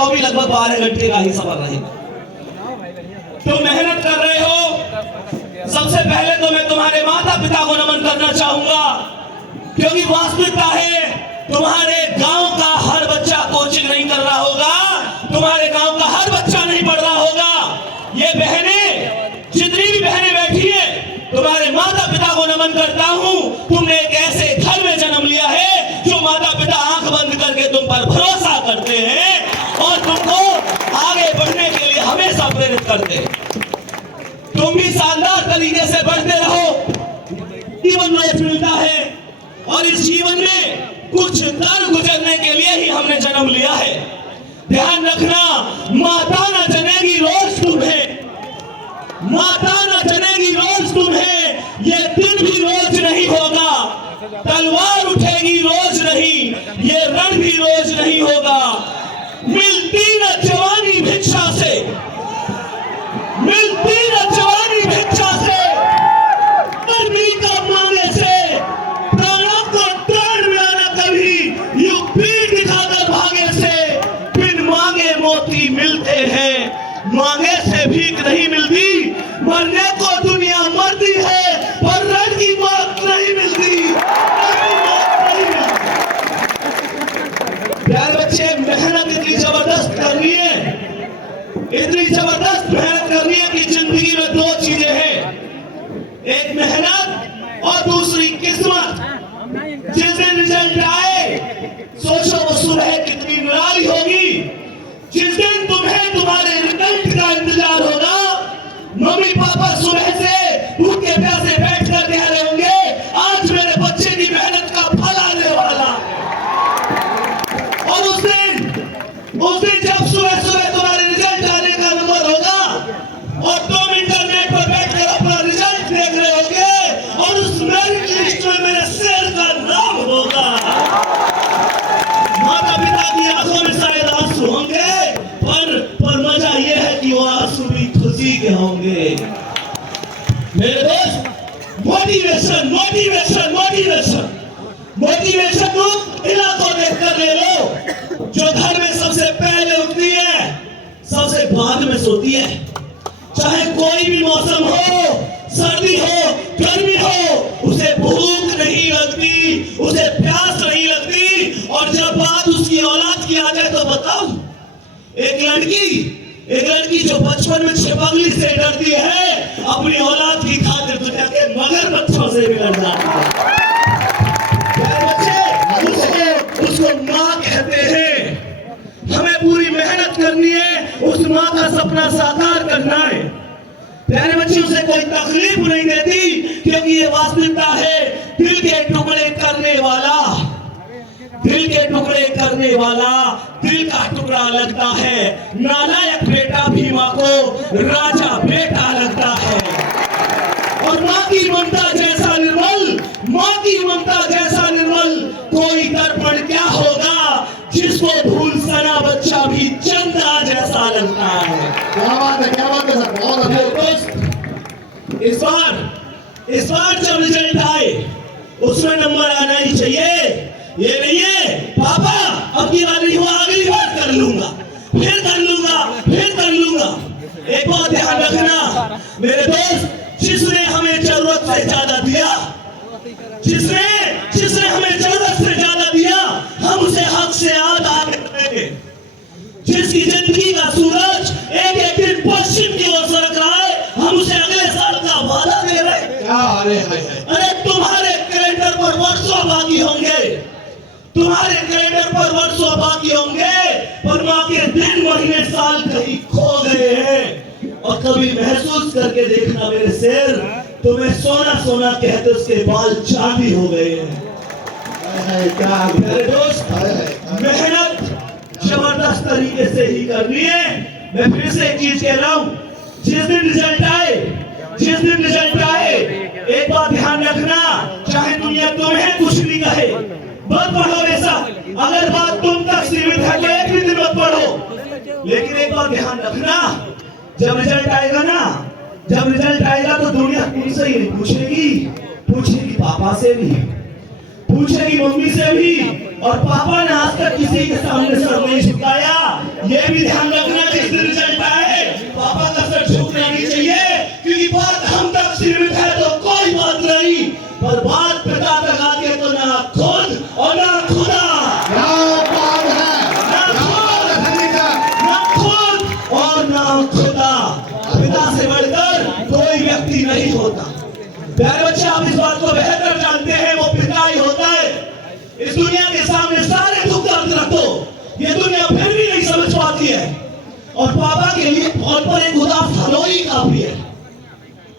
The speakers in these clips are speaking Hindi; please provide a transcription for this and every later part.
तो भी लगभग 12 घंटे का ही सफर रहेगा। तुम मेहनत कर रहे हो, सबसे पहले तो मैं तुम्हारे माता पिता को नमन करना चाहूंगा, क्योंकि वास्तविकता है तुम्हारे गांव का हर बच्चा कोचिंग नहीं कर रहा होगा, तुम्हारे गांव का हर बच्चा नहीं पढ़ रहा होगा। ये बहनें, जितनी भी बहनें बैठी है, तुम्हारे माता पिता को नमन करता हूं। तुमने एक ऐसे घर में जन्म लिया है जो माता पिता आंख बंद करके तुम पर भरोसा करते हैं और तुमको आगे बढ़ने के लिए हमेशा प्रेरित करते हैं। तुम भी शानदार तरीके से बढ़ते रहो। जीवन में मिलता है और इस जीवन में कुछ दर गुजरने के लिए ही हमने जन्म लिया है। ध्यान रखना, माता न जनेगी रोज तुम्हें, माता न जनेगी रोज तुम्हें, ये दिन भी रोज नहीं होगा। तलवार उठेगी रोज नहीं, ये रण भी रोज नहीं होगा। मिलती न जवानी भिक्षा से, मिलती न जवानी भिक्षा से, गर्मी का मांगे से, प्राणों को प्राण मिला न कभी, यूं पीठ दिखाकर भागे से। बिन मांगे मोती मिलते हैं, मांगे से भीख नहीं मिलती। मरने को दुनिया मरती है, पर रण की मौत नहीं मिलती। प्यारे बच्चे, मेहनत इतनी जबरदस्त करनी है, इतनी जबरदस्त मेहनत करनी है कि जिंदगी में दो चीजें हैं, एक मेहनत और दूसरी किस्मत। जिस दिन रिजल्ट आए, सोचो वो सुबह कितनी निराली होगी। जिस दिन तुम्हें तुम्हारे रिजल्ट का इंतजार होगा, मम्मी पापा सुबह से भूखे प्यासे बैठ कर कह रहे होंगे, आज मेरे बच्चे की मेहनत का फल आने वाला। और उस दिन जब सुबह सुबह तुम्हारे रिजल्ट आने का नंबर होगा और तुम इंटरनेट पर बैठकर अपना रिजल्ट देख रहे होगे और उस मेरिट लिस्ट में मेरे शेर का नाम होगा। माता पिता की आंखों में शायद आंसू होंगे, पर मजा यह है कि वो आंसू भी खुशी के होंगे। मेरे दोस्त, मोटिवेशन मोटिवेशन मोटिवेशन मोटिवेशन को इलाकों देखकर ले लो, जो घर में सबसे पहले उठती है, सबसे बाद में सोती है। चाहे कोई भी मौसम हो, सर्दी हो, गर्मी हो, उसे भूख नहीं लगती, उसे प्यास नहीं लगती। और जब बात उसकी औलाद की आ जाए तो बताओ, एक लड़की जो बचपन में छिपकली से डरती है, अपनी औलाद की खातिर दुनिया के मगरमच्छों से भी डर जाती है। बच्चे, उसको माँ कहते हैं। हमें पूरी मेहनत करनी है, उस माँ का सपना साकार करना है। प्यारे बच्चे, उसे कोई तकलीफ नहीं देती, क्योंकि ये वास्तविकता है। दिल के टुकड़े करने वाला, दिल के टुकड़े करने वाला दिल का टुकड़ा लगता है। नालायक बेटा भी माँ को राजा बेटा लगता है। और माँ की ममता जैसा निर्मल, माँ की ममता जैसा निर्मल कोई दर्पण क्या होगा, जिसको भूल सना बच्चा भी चंदा जैसा लगता है। क्या बात है सर, बहुत अच्छा। इस बार जब रिजल्ट आए, उसमें नंबर आना ही चाहिए। ये नहीं है पापा अब की बार नहीं हुआ, अगली बार कर लूंगा, फिर कर लूंगा, फिर कर लूंगा। एक बात ध्यान रखना मेरे दोस्त, जिसने हमें जरूरत से ज्यादा दिया, जिसने हमें जरूरत से ज्यादा दिया, हम उसे हक से आधा करेंगे। जिसकी जिंदगी का सूरज एक एक दिन पश्चिम की ओर सरक रहा है, हम उसे अगले साल का वादा दे रहे हैं। अरे तुम्हारे कैलेंडर पर वर्षों बाकी होंगे, तुम्हारे कैलेंडर पर वर्षों बाकी होंगे, पर माँ के दिन महीने साल कहीं खो गए हैं। और कभी महसूस करके देखना मेरे शेर, तुम्हें सोना सोना कहते उसके बाल चांदी हो गए हैं। मेरे दोस्त, मेहनत जबरदस्त तरीके से ही करनी है। मैं फिर से एक चीज कह रहा हूँ, जिस दिन रिजल्ट आए, एक बात ध्यान रखना, चाहे दुनिया तुम्हें कुछ नहीं कहे, मत पढ़ो वैसा। अगर बात तुम तक सीमित है तो एक भी दिन मत पढ़ो। लेकिन एक बात ध्यान रखना, जब रिजल्ट आएगा तो दुनिया तुमसे ही नहीं पूछेगी पापा से भी, पूछेगी मम्मी से भी। और पापा ने आज तक किसी के सामने सर नहीं झुकाया, ये भी ध्यान रखना जिस दिन रिजल्ट आए पापा का सर झुकना नहीं चाहिए, क्योंकि बात हम तक सीमित है तो कोई बात नहीं, पर बात पिता तक आती है तो ना खुद और ना खुदा, क्या बात है, ना खुद ना खुद और ना खुदा, पिता से बढ़कर कोई व्यक्ति नहीं होता। प्यारे बच्चे, आप इस बात को बेहतर जानते हैं, वो पिता ही होता है। इस दुनिया के सामने सारे दुख दर्द रख दो, ये दुनिया फिर भी नहीं समझ पाती है, और पापा के लिए फोन पर एक उदास हेलो ही काफी है।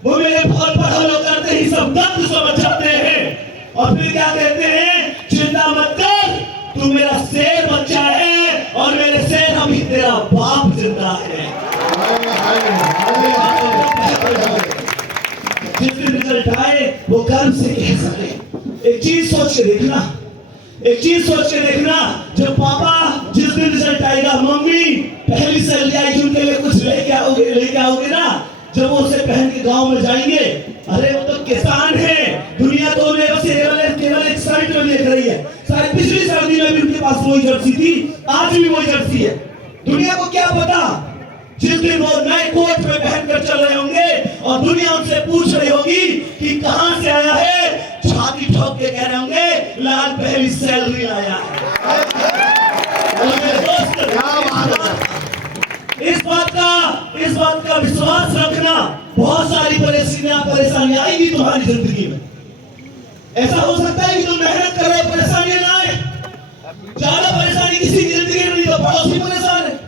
वो मेरे फोन पर हेलो करते ही सब दर्द समझ जाते हैं, और फिर क्या कहते हैं, चिंता मत कर, तू मेरा शेर बच्चा है, और मेरे शेर अभी तेरा बाप जिंदा है। जिस दिन रिजल्ट आए वो गर्व से कह सके। एक चीज सोच के देखना, एक चीज सोच के देखना, जब पापा जिस दिन रिजल्ट आएगा, मम्मी पहली सैलरी आएगी उनके लिए कुछ लेके आओगे ना, जब वो उसे पहन के गांव में जाएंगे, अरे वो तो किसान है, दुनिया तो उन्हें बस केवल एक शर्ट में देख रही है। शायद पिछली सर्दी में भी उनके पास वही जर्सी थी, आज भी वही जर्सी है। दुनिया को क्या पता, जिस दिन वो नए कोट में पहनकर चल रहे होंगे और दुनिया उनसे पूछ रही होगी कि कहां से आया है, छाती ठोक के कह रहे होंगे लाल पहली सैलरी आया है। दोस्त, इस बात का विश्वास रखना, बहुत सारी परेशानी आएगी तुम्हारी जिंदगी में। ऐसा हो सकता है कि तुम मेहनत कर रहे हो, परेशानियां ना आए। ज्यादा परेशानी किसी की जिंदगी में नहीं तो पड़ोसी परेशान है,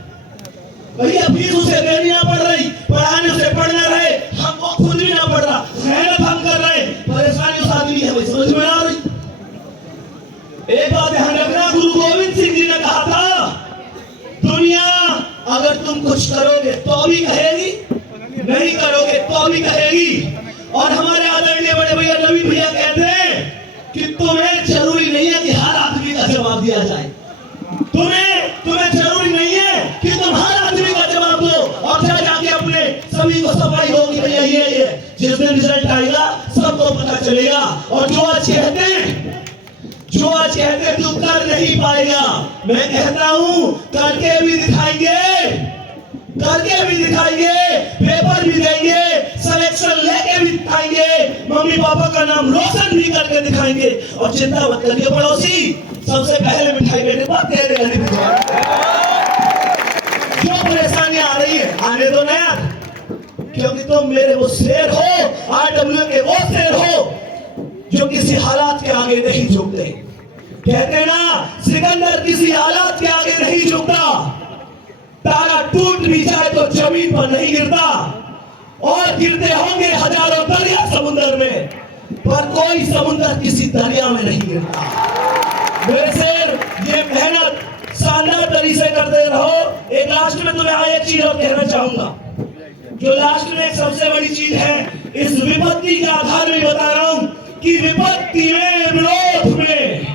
भैया फीस उसे देनी ना पड़ रही, पढ़ाने से पढ़ना रहे, हमको खुद भी ना पड़ रहा, मेहनत हम कर रहे, परेशानी उस आदमी है, वही समझ में आ रही। एक बात ध्यान रखना, गुरु गोविंद सिंह जी ने कहा था, दुनिया अगर तुम कुछ करोगे तो भी कहेगी, नहीं करोगे तो भी कहेगी। और हमारे आदरणीय बड़े भैया नवीन भैया कहते हैं कि तुम्हें जरूरी नहीं है कि हर आदमी का जवाब दिया जाए, तुम्हें जरूरी नहीं है कि तुम हर आदमी का जवाब दो और जाके अपने सभी को सफाई होगी, भैया ये जिस दिन रिजल्ट आएगा सबको पता चलेगा। और जो आज कहते तू कर नहीं पाएगा, मैं कहता हूं करके भी दिखाएंगे, पेपर भी देंगे, सिलेक्शन लेके भी दिखाएंगे, मम्मी पापा का नाम रोशन भी करके दिखाएंगे। और चिंता मत करिए पड़ोसी, सबसे पहले मिठाई मेरे पास तेरे गले में जो परेशानियां आ रही है आने दो ना यार, क्योंकि तुम मेरे वो शेर हो, आरडब्ल्यू के वो शेर हो जो किसी हालात के आगे नहीं झुकते। कहते ना, सिकंदर किसी हालात के आगे नहीं झुकता, तारा टूट भी जाए तो जमीन पर नहीं गिरता, और गिरते होंगे हजारों दरिया समुद्र में, पर कोई समुद्र किसी दरिया में नहीं गिरता। मेरे शेर, ये मेहनत शानदार तरीके से करते रहो। एक लास्ट में तुम्हें एक चीज और कहना चाहूंगा, जो लास्ट में सबसे बड़ी चीज है, इस विपत्ति के आधार में बता रहा हूं कि विपत्ति में विरोध में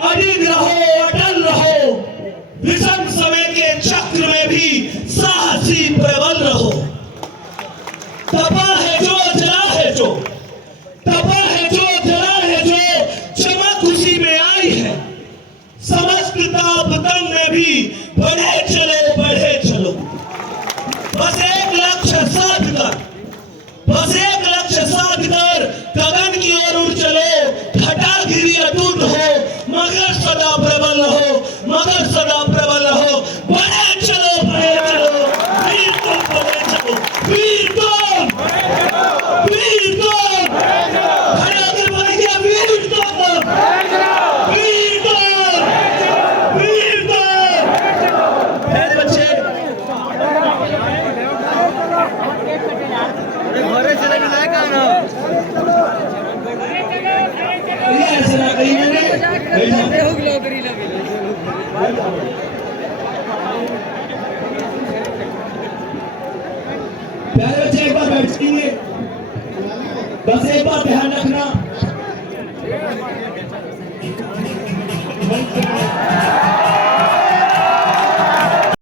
अडिग रहो, अटल रहो, विषम समय के चक्र में भी साहसी प्रबल रहो। तपा है जो जला है जो, तपा है जो जला है जो, चमक खुशी में आई है, समस्त ताप दम में भी बढ़े चलो, बस एक लक्ष्य साध कर गगन की ओर उड़ चलो, घटा गिरी अटूट हो, मगर सदा प्रबल रहो, बढ़े चलो, वीर तुम बढ़े चलो, वीर तुम खड़े होकर बोलिए, वीर तुम। मेरे बच्चे, घरे चले जाए का ना ऐसे ना कहीं मैंने हो गया करी लगे। प्यारे बच्चे, एक बार बैठ जाएंगे, बस एक बार ध्यान रखना,